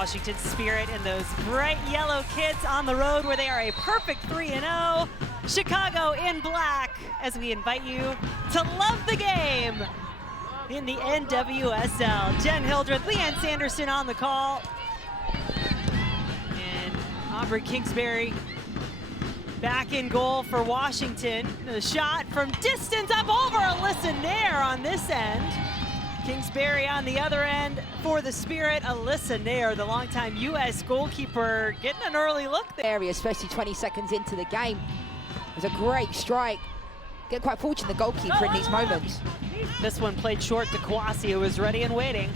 Washington Spirit and those bright yellow kids on the road where they are a perfect 3-0. Chicago in black as we invite you to love the game in the NWSL. Jen Hildreth, Leanne Sanderson on the call. And Aubrey Kingsbury back in goal for Washington. The shot from distance up over Alyssa Nair on this end. Kingsbury on the other end for the Spirit. Alyssa Nair, the longtime U.S. goalkeeper, getting an early look there. Especially 20 seconds into the game. It was a great strike. Get quite fortunate, the goalkeeper, in these moments. This one played short to Kouassi, who was ready and waiting.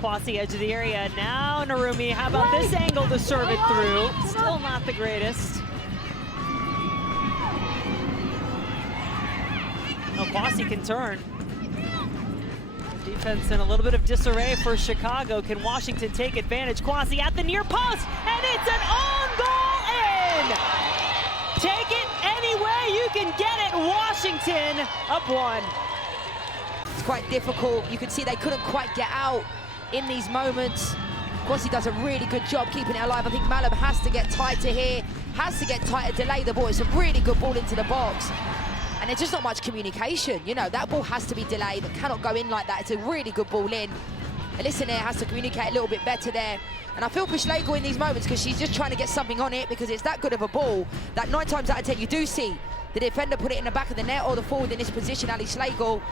Kouassi, edge of the area. Now Narumi, how about this angle to serve it through? Still not the greatest. Oh, Kouassi can turn. Defense in a little bit of disarray for Chicago. Can Washington take advantage? Kouassi at the near post, and it's an own goal in! Take it any way you can get it. Washington up 1. It's quite difficult. You can see they couldn't quite get out in these moments. Kouassi does a really good job keeping it alive. I think Malum has to get tighter here, has to get tighter, delay the ball. It's a really good ball into the box. And there's just not much communication. You know, that ball has to be delayed. It cannot go in like that. It's a really good ball in. Alyssa Nair has to communicate a little bit better there. And I feel for Schlegel in these moments because she's just trying to get something on it because it's that good of a ball that 9 times out of 10 you do see the defender put it in the back of the net or the forward in this position, Ali Schlegel.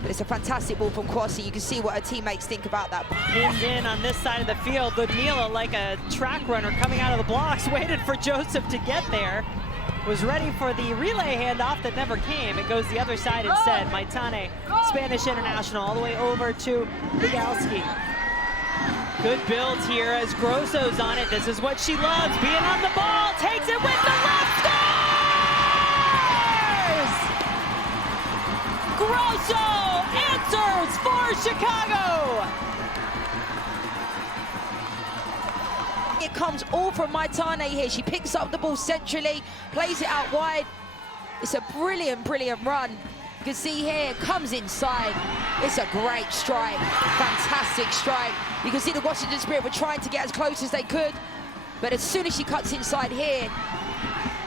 But it's a fantastic ball from Kouassi. You can see what her teammates think about that. Pinned in on this side of the field. Ludmila, like a track runner coming out of the blocks, waited for Joseph to get there. Was ready for the relay handoff that never came. It goes the other side instead. Maitane, Spanish international, all the way over to Bigalski. Good build here as Grosso's on it. This is what she loves, being on the ball. Takes it with the left, scores! Grosso answers for Chicago. It comes all from Maitane here. She picks up the ball centrally, plays it out wide. It's a brilliant, brilliant run. You can see here, comes inside. It's a great strike, fantastic strike. You can see the Washington Spirit were trying to get as close as they could, but as soon as she cuts inside here,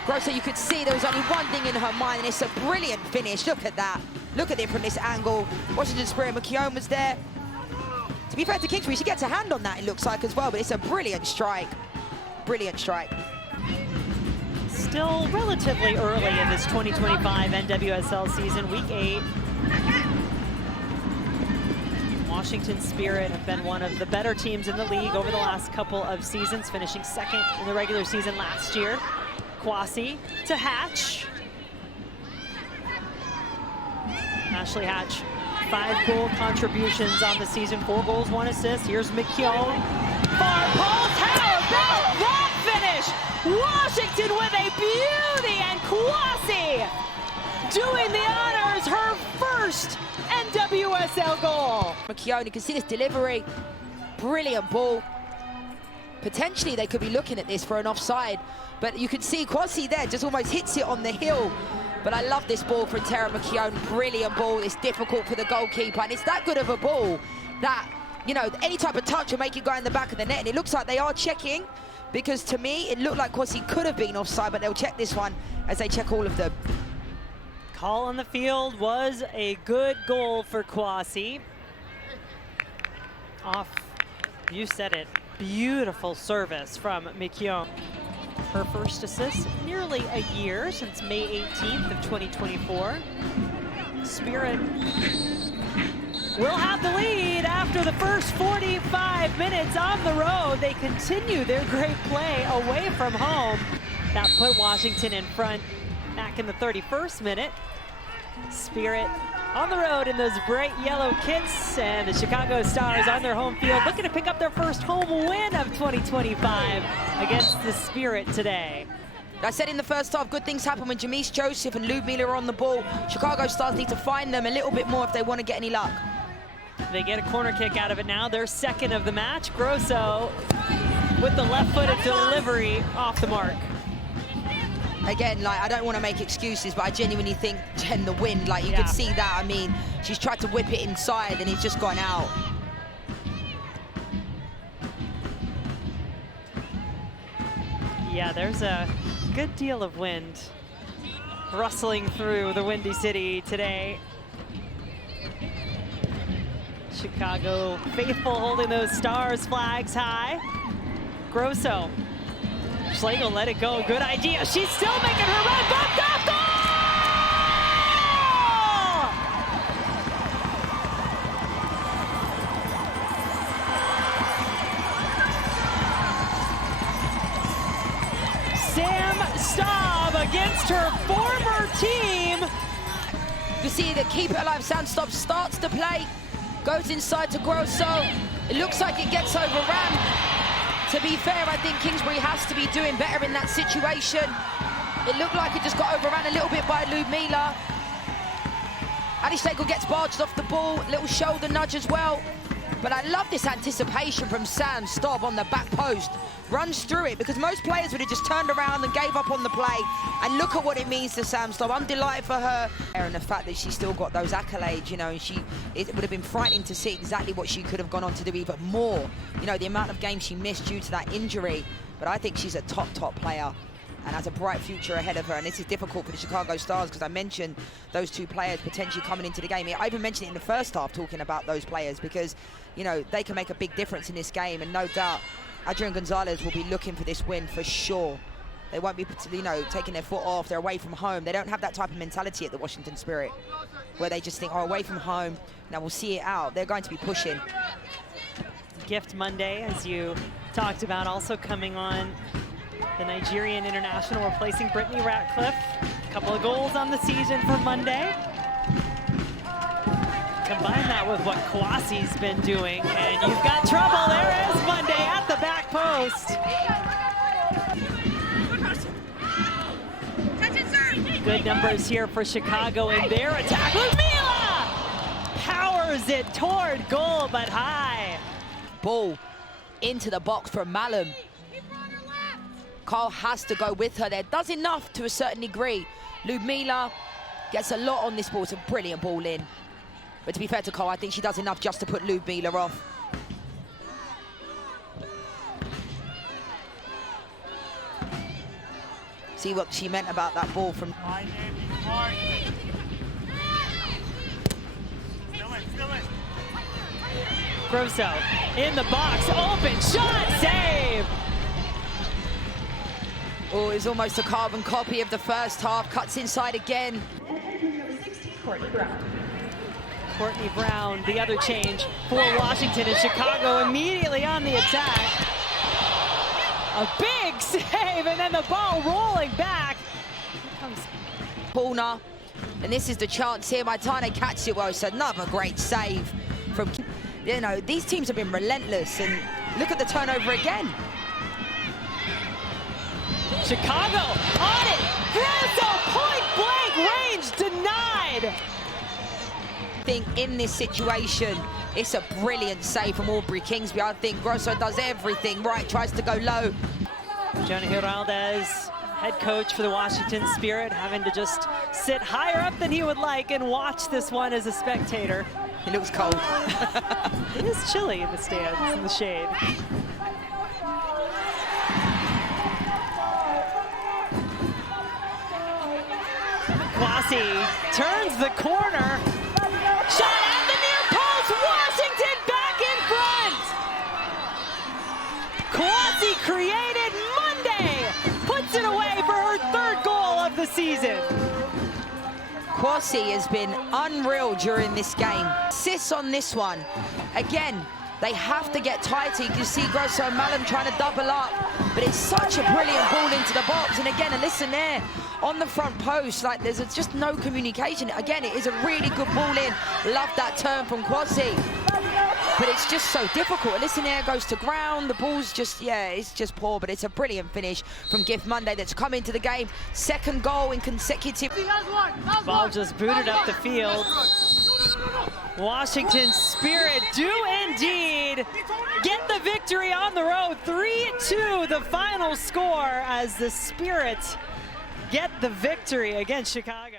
Grosso, you could see there was only one thing in her mind, and it's a brilliant finish. Look at that. Look at it from this angle. Washington Spirit, McKeown was there. To be fair to Kingsbury, she gets a hand on that, it looks like, as well, but it's a brilliant strike. Brilliant strike. Still relatively early in this 2025 NWSL season, week 8. Washington Spirit have been one of the better teams in the league over the last couple of seasons, finishing second in the regular season last year. Kouassi to Hatch. Ashley Hatch, 5 goal contributions on the season, 4 goals, 1 assist. Here's McKeown. Far post, how about that finish? Washington with a beauty, and Kouassi doing the honors, her first NWSL goal. McKeown, you can see this delivery, brilliant ball. Potentially they could be looking at this for an offside, but you can see Kouassi there just almost hits it on the heel. But I love this ball from Tara McKeown. Brilliant ball. It's difficult for the goalkeeper, and it's that good of a ball that, you know, any type of touch will make it go in the back of the net. And it looks like they are checking, because to me it looked like Kouassi could have been offside, but they'll check this one as they check all of them. Call on the field was a good goal for Kouassi. Off, you said it, beautiful service from McKeown. Her first assist, nearly a year, since May 18th of 2024. Spirit will have the lead after the first 45 minutes on the road. They continue their great play away from home. That put Washington in front back in the 31st minute. Spirit on the road in those bright yellow kits, and the Chicago Stars on their home field looking to pick up their first home win of 2025 against the Spirit today. I said in the first half, good things happen when Jamise Joseph and Ludmila are on the ball. Chicago Stars need to find them a little bit more if they want to get any luck. They get a corner kick out of it now. Their second of the match. Grosso with the left-footed delivery off the mark. Again, like, I don't want to make excuses, but I genuinely think Jen the win. Like, you can see that. I mean, she's tried to whip it inside and it's just gone out. Yeah, there's a good deal of wind rustling through the Windy City today. Chicago faithful holding those Stars flags high. Grosso. Schlegel let it go. Good idea. She's still making her run. Bumped off. Goal! Sam Staub against her former team. You see the keep it alive. Sam Staub starts to play, goes inside to Grosso. It looks like it gets overrun. To be fair, I think Kingsbury has to be doing better in that situation. It looked like it just got overrun a little bit by Ludmila. Adi Schlegel gets barged off the ball, little shoulder nudge as well. But I love this anticipation from Sam Staub on the back post. Runs through it, because most players would have just turned around and gave up on the play. And look at what it means to Sam Staub. I'm delighted for her. And the fact that she's still got those accolades, you know, and it would have been frightening to see exactly what she could have gone on to do even more. You know, the amount of games she missed due to that injury. But I think she's a top player and has a bright future ahead of her. And this is difficult for the Chicago Stars, because I mentioned those two players potentially coming into the game. I even mentioned it in the first half, talking about those players, because, you know, they can make a big difference in this game. And no doubt, Adrian Gonzalez will be looking for this win for sure. They won't be, you know, taking their foot off. They're away from home. They don't have that type of mentality at the Washington Spirit, where they just think, oh, away from home, now we'll see it out. They're going to be pushing. Gift Monday, as you talked about, also coming on. The Nigerian international replacing Brittany Ratcliffe. A couple of goals on the season for Monday. Combine that with what Kouassi's been doing, and you've got trouble. There is Monday at the back post. Good numbers here for Chicago in their attack. Ludmila powers it toward goal, but high. Ball into the box from Malum. Carl has to go with her there. Does enough to a certain degree. Ludmila gets a lot on this ball. It's a brilliant ball in. But to be fair to Carl, I think she does enough just to put Ludmila off. See what she meant about that ball from... Grosso in the box, open shot, save! Oh, it's almost a carbon copy of the first half. Cuts inside again. Courtney Brown, the other change for Washington, and Chicago immediately on the attack. A big save, and then the ball rolling back. Here comes corner, and this is the chance here. Maitane catches it well. It's another great save from, you know, these teams have been relentless, and look at the turnover again. Chicago on it. Grosso point blank range denied. I think in this situation, it's a brilliant save from Aubrey Kingsby. I think Grosso does everything right, tries to go low. Jonah Giraldez, head coach for the Washington Spirit, having to just sit higher up than he would like and watch this one as a spectator. It looks cold. It is chilly in the stands, in the shade. Kouassi turns the corner. Shot at the near post. Washington back in front. Kouassi created. Monday puts it away for her third goal of the season. Kouassi has been unreal during this game. Assists on this one. Again, they have to get tighter. You can see Grosso and Malum trying to double up, but it's such a brilliant ball into the box. And again, and listen there, on the front post, like there's just no communication. Again, it is a really good ball in. Love that turn from Kouassi. But it's just so difficult. Listen there, goes to ground. The ball's just, yeah, it's just poor, but it's a brilliant finish from Gift Monday that's come into the game. Second goal in consecutive. Ball just booted up the field. Washington Spirit do indeed get the victory on the road. 3-2 the final score as the Spirit get the victory against Chicago.